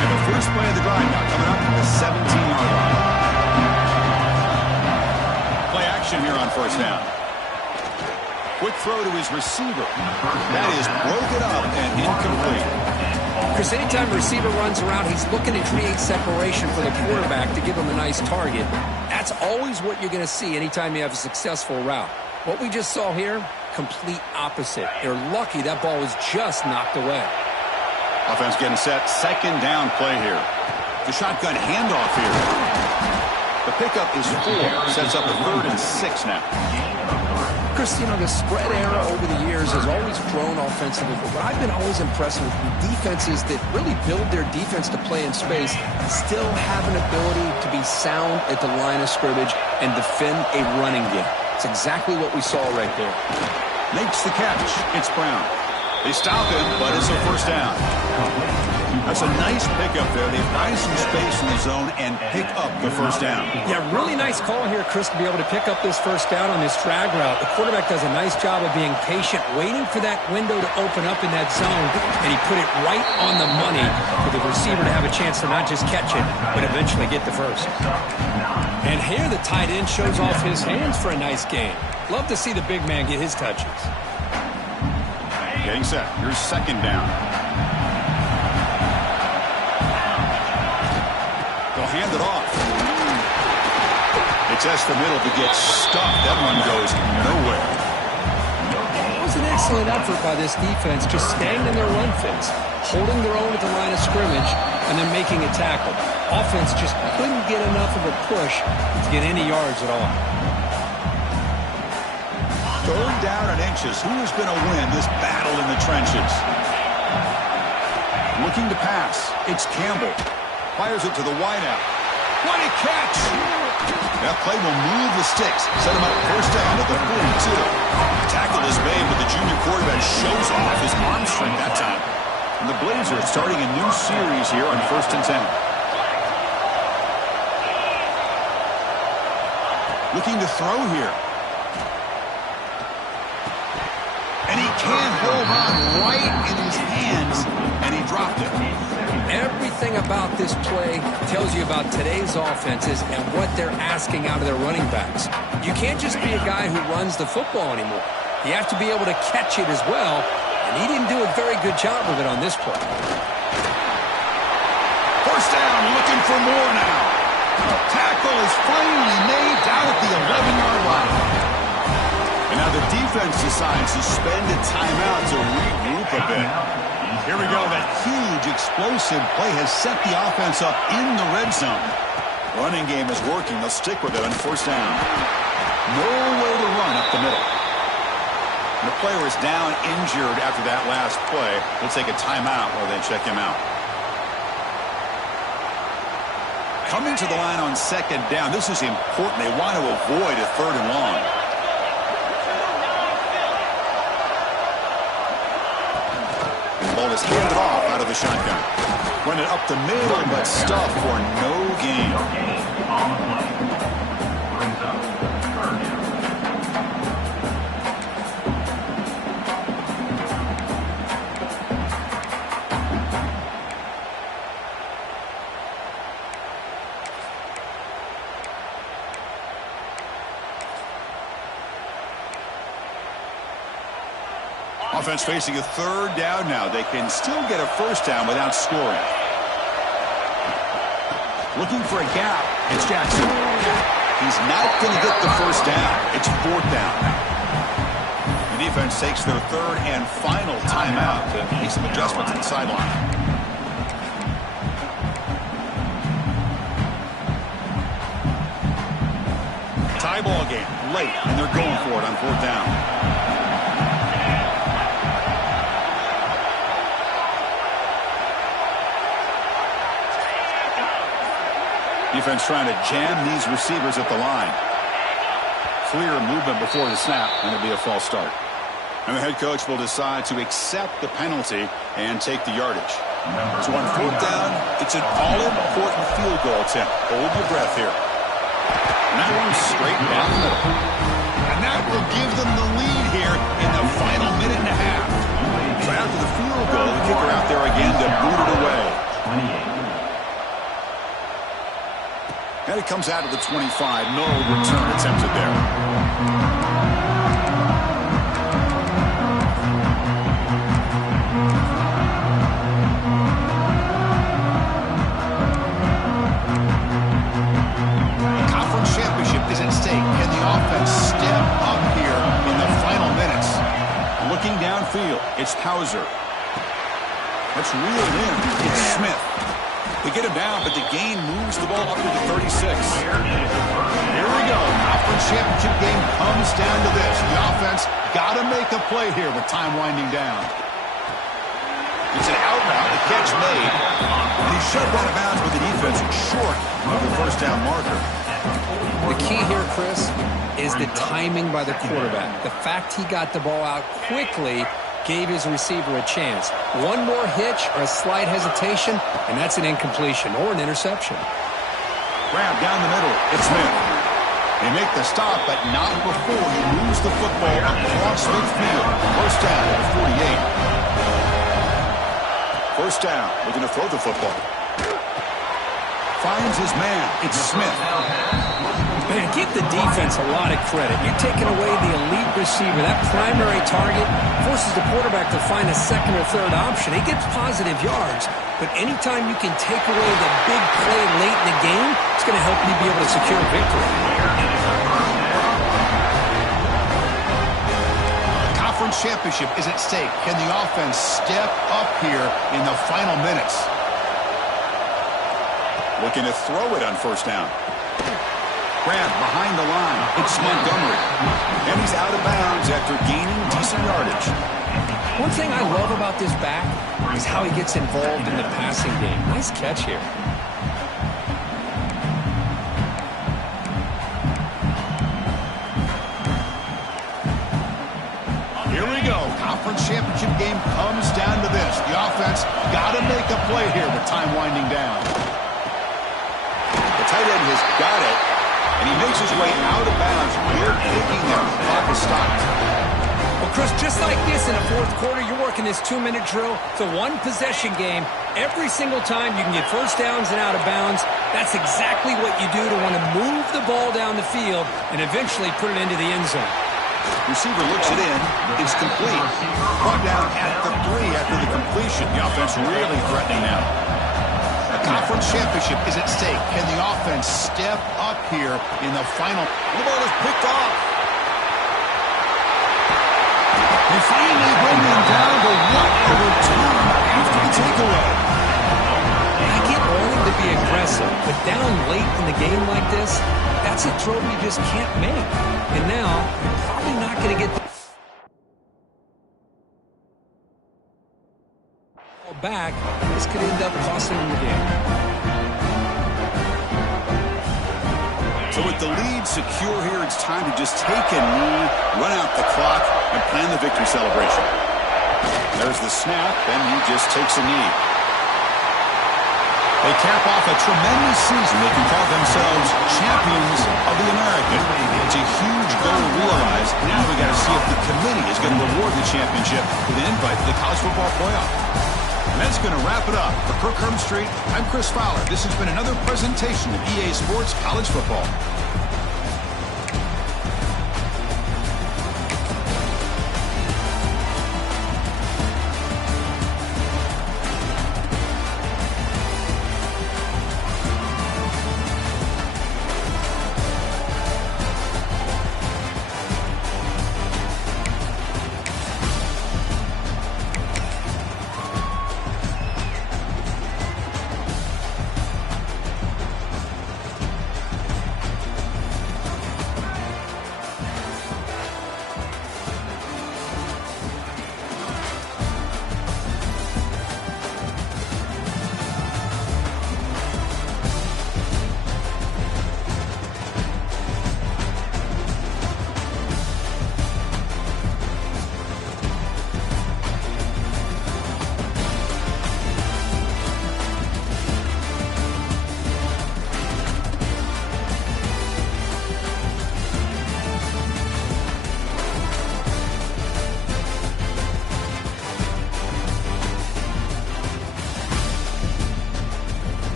And the first play of the drive now coming up at the 17-yard line. Play action here on 1st down. Quick throw to his receiver. That is broken up and incomplete. Chris, anytime a receiver runs around, he's looking to create separation for the quarterback to give him a nice target. That's always what you're going to see anytime you have a successful route. What we just saw here, complete opposite. They're lucky that ball was just knocked away. Offense getting set. 2nd down play here. The shotgun handoff here. The pickup is 4. Sets up a 3rd and 6 now. Chris, you know, the spread era over the years has always grown offensively, but what I've been always impressed with defenses that really build their defense to play in space still have an ability to be sound at the line of scrimmage and defend a running game. It's exactly what we saw right there. Makes the catch. It's Brown. They stop him, but it's a first down. That's a nice pickup there. They find some space in the zone and pick up the first down. Yeah, really nice call here, Chris, to be able to pick up this first down on this drag route. The quarterback does a nice job of being patient, waiting for that window to open up in that zone, and he put it right on the money for the receiver to have a chance to not just catch it, but eventually get the first. And here the tight end shows off his hands for a nice game. Love to see the big man get his touches. Getting set. Here's 2nd down. They'll hand it off. It tests the middle to get stuffed. That one goes nowhere. It was an excellent effort by this defense, just staying in their run fits, holding their own at the line of scrimmage, and then making a tackle. Offense just couldn't get enough of a push to get any yards at all. 3rd down and inches. Who is going to win this battle in the trenches? Looking to pass. It's Campbell. Fires it to the wideout. What a catch! That play will move the sticks. Set him up first down at the 42. Tackle is made, but the junior quarterback shows off his arm strength that time. And the Blazers starting a new series here on 1st and 10. Looking to throw here. And he can't hold on right in his hands, and he dropped it. Everything about this play tells you about today's offenses and what they're asking out of their running backs. You can't just be a guy who runs the football anymore. You have to be able to catch it as well, and he didn't do a very good job of it on this play. First down, looking for more now. Tackle is finally made down at the 11-yard line. And now the defense decides to spend a timeout to regroup a bit. Here we go. That huge explosive play has set the offense up in the red zone. Running game is working. They'll stick with it on 1st down. Nowhere to run up the middle. And the player is down injured after that last play. They'll take a timeout while they check him out. Coming to the line on 2nd down. This is important. They want to avoid a 3rd and long. The ball is handed off out of the shotgun. Run it up the middle, but stuffed for no gain. On the play. Brings up 3rd down. Offense facing a 3rd down now. They can still get a 1st down without scoring. Looking for a gap. It's Jackson. He's not going to get the 1st down. It's 4th down. The defense takes their 3rd and final timeout to make some adjustments at the sideline. Tie ball game late, and they're going for it on 4th down. Defense trying to jam these receivers at the line. Clear movement before the snap, and it'll be a false start. And the head coach will decide to accept the penalty and take the yardage. So on 4th down, it's an all-important field goal attempt. Hold your breath here. And that one's straight down the middle. And that will give them the lead here in the final minute and a half. So after the field goal, the kicker out there again to boot it away. 28. And it comes out of the 25. No return attempted there. Conference championship is at stake. Can the offense step up here in the final minutes? Looking downfield, it's Hauser. That's reeled in. It's Smith. They get him down, but the gain moves the ball up to the 36. Here we go. Conference championship game comes down to this. The offense got to make a play here with time winding down. It's an out route. The catch made. And he shoved out of bounds with the defense short of the 1st down marker. The key here, Chris, is the timing by the quarterback. The fact he got the ball out quickly gave his receiver a chance. One more hitch or a slight hesitation, and that's an incompletion or an interception. Grab down the middle. It's Smith. They make the stop, but not before he moves the football across midfield. 1st down at the 48. 1st down, looking to throw the football. Finds his man. It's Smith. Man, give the defense a lot of credit. You're taking away the elite receiver. That primary target forces the quarterback to find a 2nd or 3rd option. He gets positive yards, but anytime you can take away the big play late in the game, it's going to help you be able to secure a victory. The conference championship is at stake. Can the offense step up here in the final minutes? Looking to throw it on 1st down. Grab behind the line. It's Montgomery. And he's out of bounds after gaining decent yardage. One thing I love about this back is how he gets involved in the passing game. Nice catch here. conference championship game comes down to this. The offense got to make a play here with time winding down. The tight end has got it, and he makes his way out of bounds. We're thinking that the clock is stopped. Well, Chris, just like this in the fourth quarter, you're working this 2-minute drill. It's a one-possession game. Every single time you can get first downs and out of bounds, that's exactly what you do to want to move the ball down the field and eventually put it into the end zone. Receiver looks it in. It's complete. Brought down at the 3 after the completion. The offense really threatening now. A conference championship is at stake. Can the offense step up here in the final? The ball is picked off. They finally bring them down to 1 overtime after the takeaway. I get wanting to be aggressive, but down late in the game like this, that's a throw you just can't make. And now, you're probably not going to get the ball back. This could end up costing them the game. So with the lead secure here, it's time to just take a knee, run out the clock, and plan the victory celebration. There's the snap, and he just takes a knee. They cap off a tremendous season. They can call themselves champions of the American. It's a huge goal to realize. Now we got to see if the committee is going to reward the championship with an invite to the college football playoff. And that's going to wrap it up. For Kirk Street, I'm Chris Fowler. This has been another presentation of EA Sports College Football.